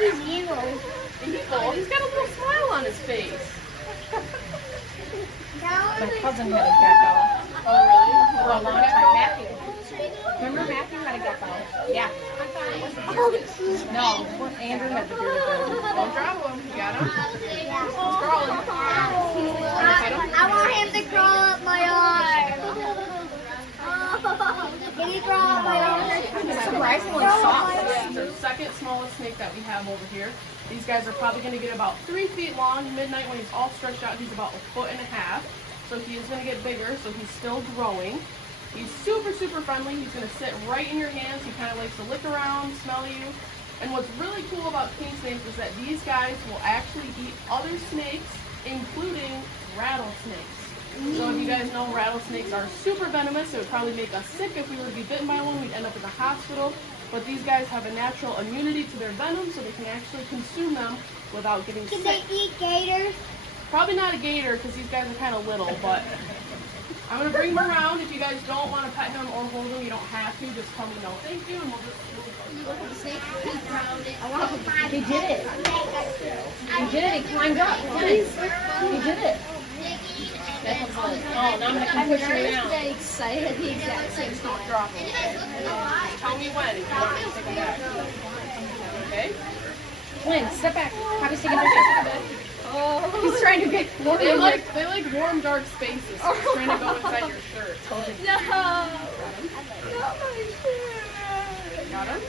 He's evil. Evil? He's got a little smile on his face. My cousin had a gecko. Oh, really? For a long time. Matthew. Remember Matthew had a gecko? Yeah. No, Andrew had the bearded gecko. Don't drop him. You got him? Yeah. He's crawling. I want him to crawl up my arm. Can he crawl up my arm? He's surprisingly soft. Yeah, the second smallest snake that we have over here. These guys are probably going to get about 3 feet long. Midnight, when he's all stretched out, he's about 1.5 feet. So he is going to get bigger, so he's still growing. He's super, super friendly. He's going to sit right in your hands. He kind of likes to lick around, smell you. And what's really cool about king snakes is that these guys will actually eat other snakes, including rattlesnakes. So if you guys know, rattlesnakes are super venomous. It would probably make us sick if we were to be bitten by one. We'd end up in the hospital. But these guys have a natural immunity to their venom, so they can actually consume them without getting sick. Can they eat gators? Probably not a gator, because these guys are kind of little, but I'm going to bring him around. If you guys don't want to pet him or hold him, you don't have to. Just tell me no thank you, and we'll just... He did it. He did it. He climbed up. He did it. Oh, now I'm going to come push you around. Excited the exact same time. Don't drop him. Tell me when, if you want me to take him back. Okay? Lynn, step back. Have us take a picture. Oh. He's trying to get warm. They like warm, dark spaces, so he's trying to go inside your shirt. No! Not my shirt! Got him?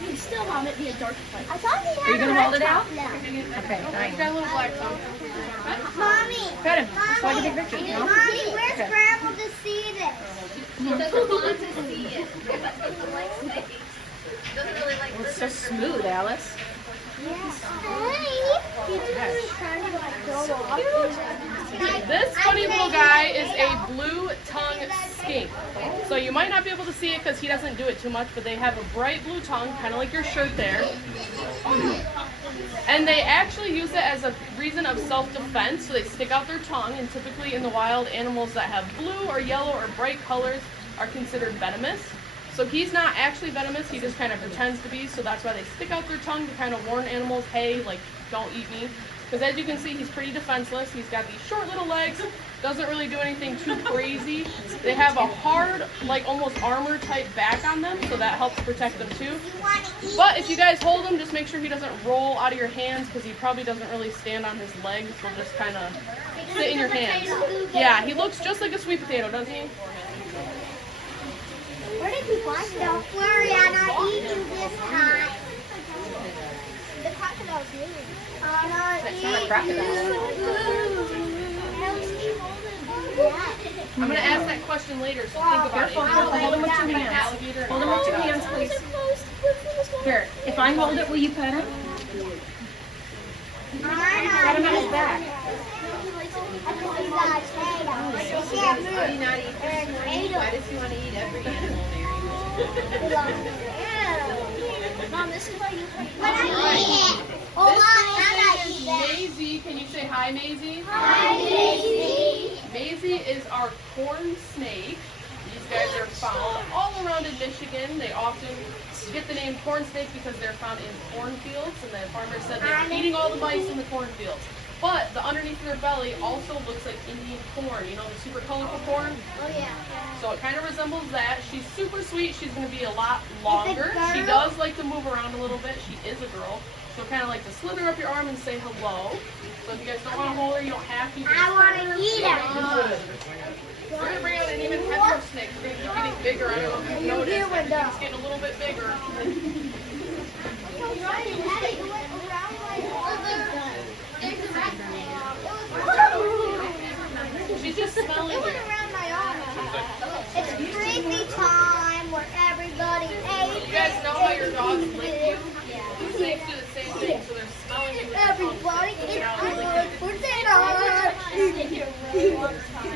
You still want it to be a dark place. I thought he had Are you going to hold it out? No. Okay, He's fine. got a little black tongue. Mommy! Pet him. Just like a big picture, you know? Mommy, where's Okay. Grandma to see this? He doesn't want to see it. He doesn't like snakes. Doesn't really like It's so smooth, Alice. This funny little guy is a blue-tongued skink. So you might not be able to see it because he doesn't do it too much, but they have a bright blue tongue, kind of like your shirt there. And they actually use it as a reason of self-defense, so they stick out their tongue, and typically in the wild, animals that have blue or yellow or bright colors are considered venomous. So he's not actually venomous, he just kind of pretends to be, so that's why they stick out their tongue to kind of warn animals, hey, like, don't eat me. Because as you can see, he's pretty defenseless. He's got these short little legs, doesn't really do anything too crazy. They have a hard, like almost armor type back on them, so that helps protect them too. But if you guys hold him, just make sure he doesn't roll out of your hands, because he probably doesn't really stand on his legs. He'll just kind of sit in your hands. Yeah, he looks just like a sweet potato, doesn't he? Where did you find it? Don't worry, I'm not eating this time. The crocodile's moving. I'm not eating. I'm going to ask that question later, so think about it. Hold him with two hands. Alligator. Hold him with 2 hands, please. Here, if I hold it, will you pet him? Pet him on his back. Why does he want to eat every animal there? Mom, this is why you This is Maisie. Can you say hi, Maisie? Hi, Daisy. Maisie is our corn snake. These guys are found all around in Michigan. They often get the name corn snake because they're found in cornfields, and the farmer said they're eating all the mice in the cornfields. But the underneath of their belly also looks like Indian corn. You know, the super colorful corn? Oh, yeah. So it kind of resembles that. She's super sweet. She's going to be a lot longer. She does like to move around a little bit. She is a girl. So kind of like to slither up your arm and say hello. So if you guys don't want to hold her, you don't have to. I want to eat her. We're going to bring out an even heavier snake. We're going to keep getting bigger. I don't know if you've noticed. It's getting a little bit bigger. She's just smelling it. It's creepy time where everybody ate. You guys know how your dogs lick you? Snakes do the same thing, so they're smelling you with their tongue. Everybody is good for dinner.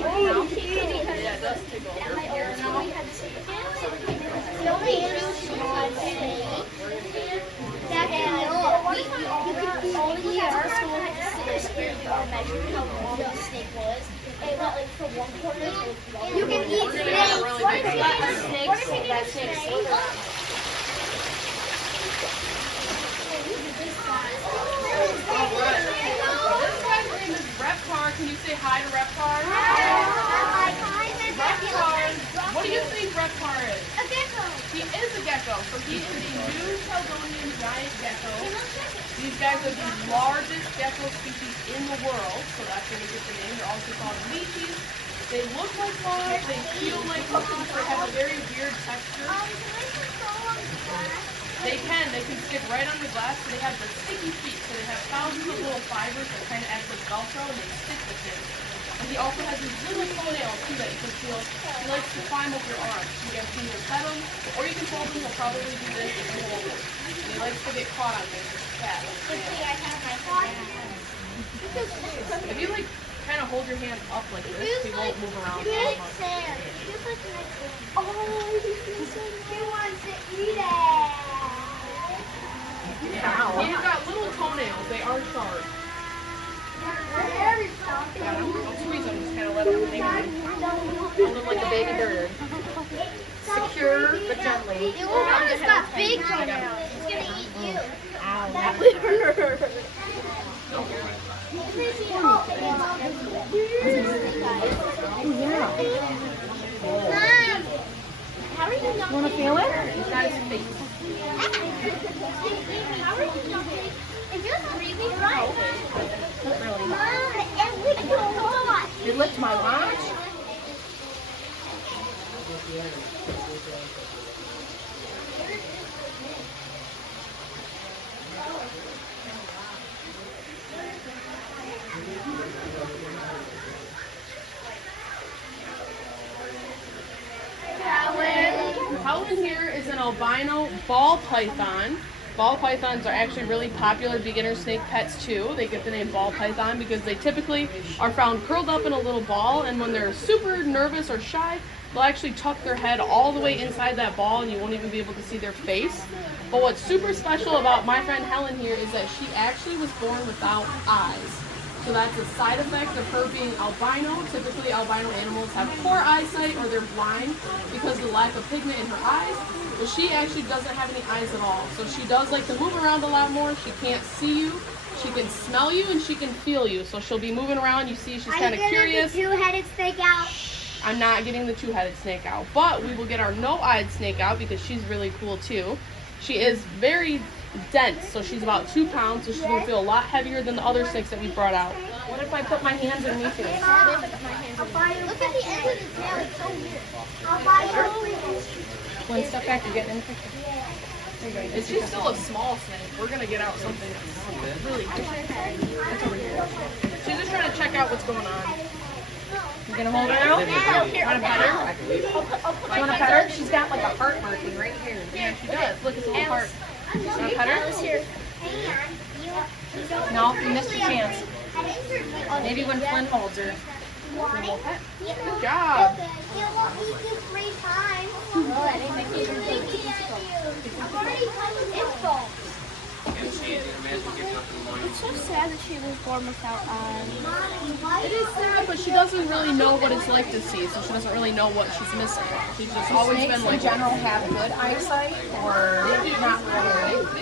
Yeah, it does tickle. The only animal she wants to eat. That's you could only have our school had to sit there and measure how long the snake was. It went like from one corner. You can eat snakes. What if you get a snake? can you say hi to Reptar? Reptar, what do you think Reptar is? A gecko. He is a gecko, so he is a New Caledonian giant gecko. These guys are the largest gecko species in the world, so that's where they get the name. They're also called leeches. They look like frogs, they feel like frogs, they have a very weird texture. They can stick right under glass, so they have the sticky feet, so they have thousands of little fibers that kind of act like Velcro, and they stick with it. And he also has these little toenails, too, that you can feel. He likes to climb up your arms. You guys can either pet him, or you can hold him. He'll probably do this if you hold him. And he likes to get caught on things. Cat. If you, like, kind of hold your hand up like this, he won't move around so much. Oh, he wants to eat it. He's got little toenails. They are sharp. Don't squeeze them. Just kind of let them hang on. Hold him like a baby bird. Secure but gently. The little one has got big toenails. It's gonna eat you. Ow. That would hurt. Mom, how are you not? Want to feel it? He's got his face. How are you not? It just really right. Not really. Mom, it licked your watch. You licked my watch? Helen here is an albino ball python. Ball pythons are actually really popular beginner snake pets too. They get the name ball python because they typically are found curled up in a little ball, and when they're super nervous or shy, they'll actually tuck their head all the way inside that ball and you won't even be able to see their face. But what's super special about my friend Helen here is that she actually was born without eyes. So that's a side effect of her being albino. Typically albino animals have poor eyesight or they're blind because of the lack of pigment in her eyes. But she actually doesn't have any eyes at all. So she does like to move around a lot more. She can't see you. She can smell you and she can feel you. So she'll be moving around. You see she's kind of curious. Are you getting the two-headed snake out? I'm not getting the two-headed snake out. But we will get our no-eyed snake out because she's really cool too. She is very dense, so she's about 2 pounds, so she's going to feel a lot heavier than the other snakes that we brought out. What if I put my hands underneath you? Look at the end of the tail, it's so weird. I'll buy you. One step back, you're getting in the picture. There you go. It's just still a small snake. We're going to get out something that's really cool. It's over here. She's just trying to check out what's going on. You gonna hold her out? Want to pet her? You wanna pet her? She's got like a heart marking right here. Yeah, she does. Look, it's a little heart. Want to pet her? No, you missed your chance. Maybe when Flynn holds her. Good job. You won't eat you 3 times. Oh, I didn't make you I've already touched info. It's so sad that she was born without eyes. It is sad, but she doesn't really know what it's like to see, so she doesn't really know what she's missing. She's just always Snakes been in like general have good eyesight or not really?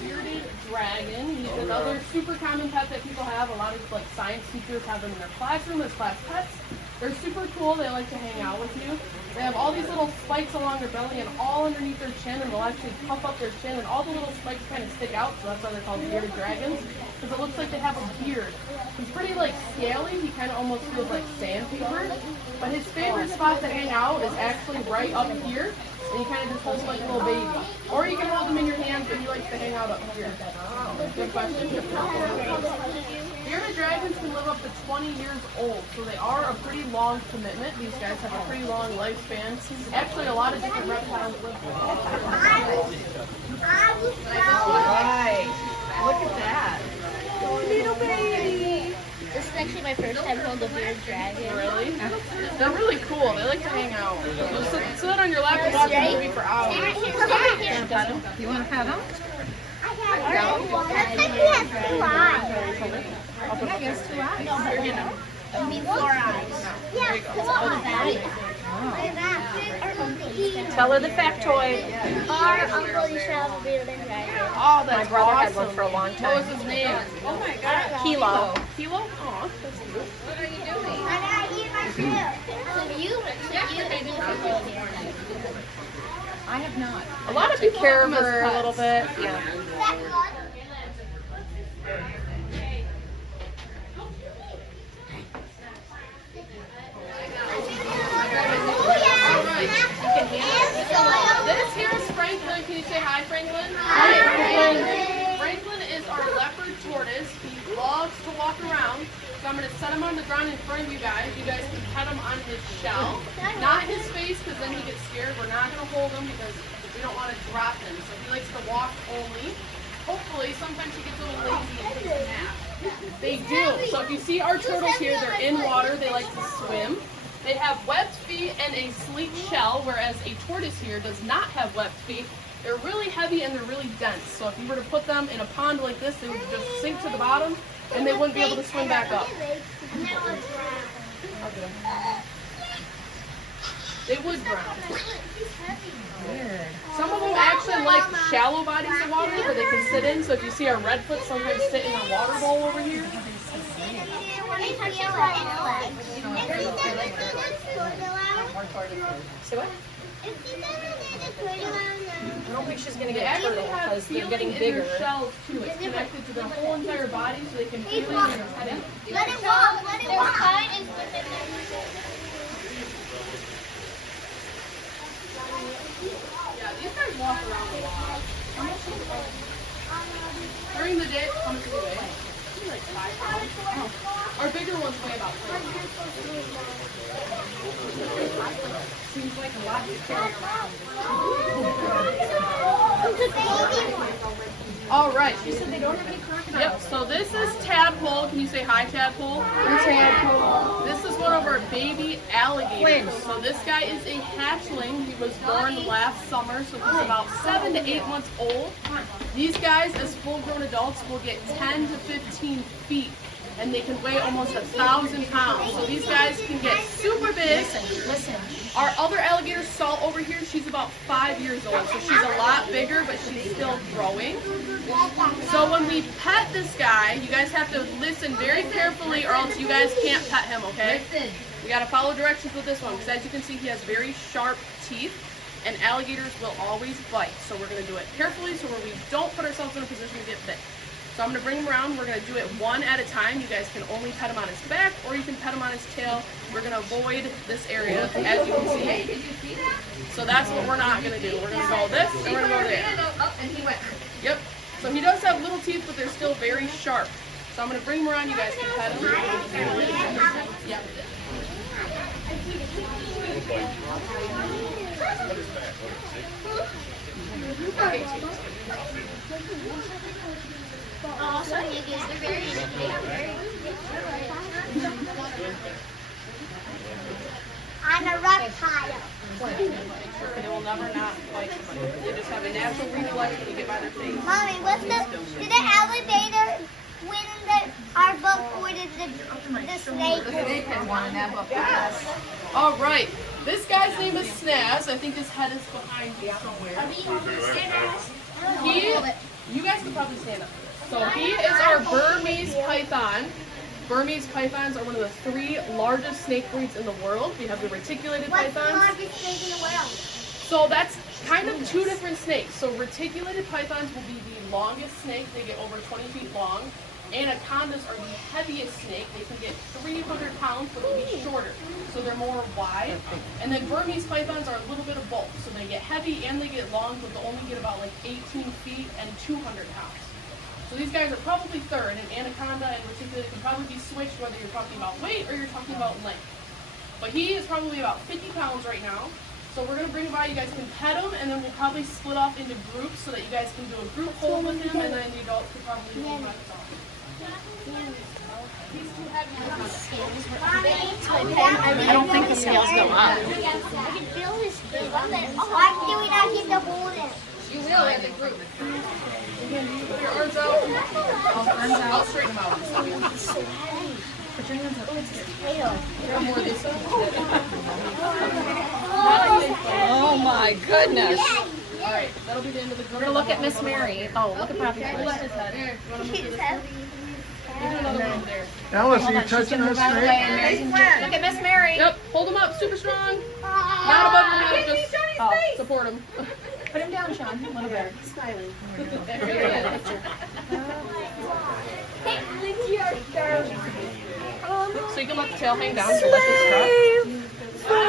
Bearded dragon. He's another super common pet that people have. A lot of like science teachers have them in their classroom as class pets. They're super cool. They like to hang out with you. They have all these little spikes along their belly and all underneath their chin, and they'll actually puff up their chin, and all the little spikes kind of stick out, so that's why they're called bearded dragons, because it looks like they have a beard. He's pretty like scaly. He kind of almost feels like sandpaper, but his favorite spot to hang out is actually right up here, and you kind of just hold him like a little baby. Or you can hold him in your hands, but he likes to hang out up here. Good question. Bearded dragons can live up to 20 years old, so they are a pretty long commitment. These guys have a pretty long lifespan. Actually, a lot of different reptiles live for Right. Look at that. Little baby. This is actually my first time holding a bearded dragon. Really? They're really cool. They like to hang out. They'll sit on your lap and watch a movie for hours. You want to pet him? Looks like he has 2 eyes. Yeah, he has 2 eyes. I mean 4 eyes. Yeah, 4 eyes. Oh. Like that. Tell her the factoid. Our uncle used to have a bearded dragon. Oh, that's My brother had awesome. one for a long What was time. his name? Oh my god. Kilo. Kilo? Aw, that's cute. What are you doing? I gotta eat my shrimp. I have not. A lot of people care have of them as her a little pets. bit. Yeah. This here is Franklin. Can you say hi, Franklin? Hi, Franklin is our leopard tortoise. He loves to walk around. So I'm going to set him on the ground in front of you guys. You guys can pet him on his shell. Not his face, because then he gets scared. We're not going to hold him because we don't want to drop him. So he likes to walk only. Hopefully, sometimes he gets a little lazy and takes a nap. They do. So if you see our turtles here, they're in water. They like to swim. They have webbed feet and a sleek shell, whereas a tortoise here does not have webbed feet. They're really heavy and they're really dense. So if you were to put them in a pond like this, they would just sink to the bottom and they wouldn't be able to swim back up. They would drown. Weird. Some of them actually like shallow bodies of water where they can sit in. So if you see our redfoot sometimes sit in a water bowl over here. Say what? I don't think she's gonna They get actually turtle have because they're feeling getting in bigger. their shells too. It's connected to their whole entire body so they can feel it in their head. Let it walk. Let it walk. Yeah, these guys walk around a lot. During the day, how much do they weigh? Maybe like 5 pounds. Oh. Our bigger ones weigh about 3 pounds. Seems like a lot to carry around. All right. She said they don't have any crocodiles. Yep, so this is Tadpole. Can you say hi, Tadpole? Tadpole. This is one of our baby alligators. Twins. So this guy is a hatchling. He was born last summer, so he's about 7 to 8 months old. These guys, as full-grown adults, will get 10 to 15 feet, and they can weigh almost 1,000 pounds. So these guys can get super big. Listen. Our other alligator, Salt, over here, she's about 5 years old, so she's a lot bigger, but she's still growing. So when we pet this guy, you guys have to listen very carefully or else you guys can't pet him, okay? We gotta follow directions with this one, because as you can see, he has very sharp teeth, and alligators will always bite. So we're gonna do it carefully so where we don't put ourselves in a position to get bit. So I'm going to bring him around. We're going to do it one at a time. You guys can only pet him on his back or you can pet him on his tail. We're going to avoid this area, as you can see. So that's what we're not going to do. We're going to go this and we're going to go there. And he went. Yep. So he does have little teeth, but they're still very sharp. So I'm going to bring him around. You guys can pet him. Yep. Also, niggas, they're very I'm a reptile. They will never not bite somebody. They just have a natural reflex when you get by their face. Mommy, did the alligator win our book or did the snake win? All right. This guy's name is Snaz. I think his head is behind me somewhere. You guys could probably stand up for this. So he is our Burmese python. Burmese pythons are one of the 3 largest snake breeds in the world. We have the reticulated What's the pythons. largest snake in the world? So that's kind of 2 different snakes. So reticulated pythons will be the longest snake. They get over 20 feet long. Anacondas are the heaviest snake. They can get 300 pounds, but they'll be shorter. So they're more wide. And then Burmese pythons are a little bit of both. So they get heavy and they get long, but they'll only get about like 18 feet and 200 pounds. So these guys are probably third, and anaconda and reticulated can probably be switched whether you're talking about weight or you're talking about length. But he is probably about 50 pounds right now. So we're going to bring him by. You guys can pet him, and then we'll probably split off into groups so that you guys can do a group hold with him, and then the adults can probably do him by themselves. He's too heavy. I don't think the scales go up. I can feel his feet. Why do we not get to hold him? You will as a group. Your arms out. I'll straighten him out. Put your hands up. Oh, it's tail. Oh my goodness. All right, that'll be the end of the. We're gonna look at Miss Mary. Oh, look at Poppy Watch first. his head. Here, you want to move His this? head. Do another one there. Alice, are Hold you on, she's touching gonna us move out of the way snake? and Mary can just look at Miss Mary. Yep, hold him up, super strong. Not above your head, just support him. Put him down, Sean. A little better. There he is. So you can let the tail hang down to let this drop.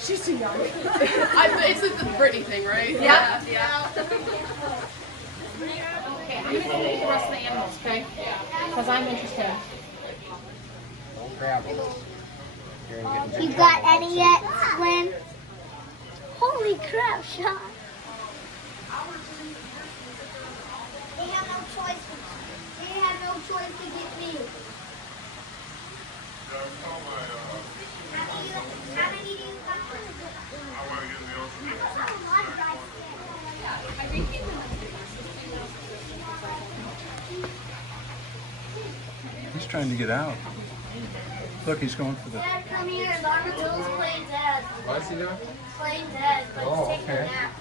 She's too young. It's the Britney thing, right? Yeah. Yeah. Okay, I'm gonna go look at the rest of the animals, okay? Because I'm interested. Don't grab it. You're gonna get in You big got trouble. any yet, Lynn? Holy crap, Sean. They have no choice. They have no choice to get me. How many do you got? He's trying to get out. Look, he's going for the. Dad, come here. Dr. Bill's playing dead. What's he doing? Playing dead, but Oh, he's taking okay. a nap.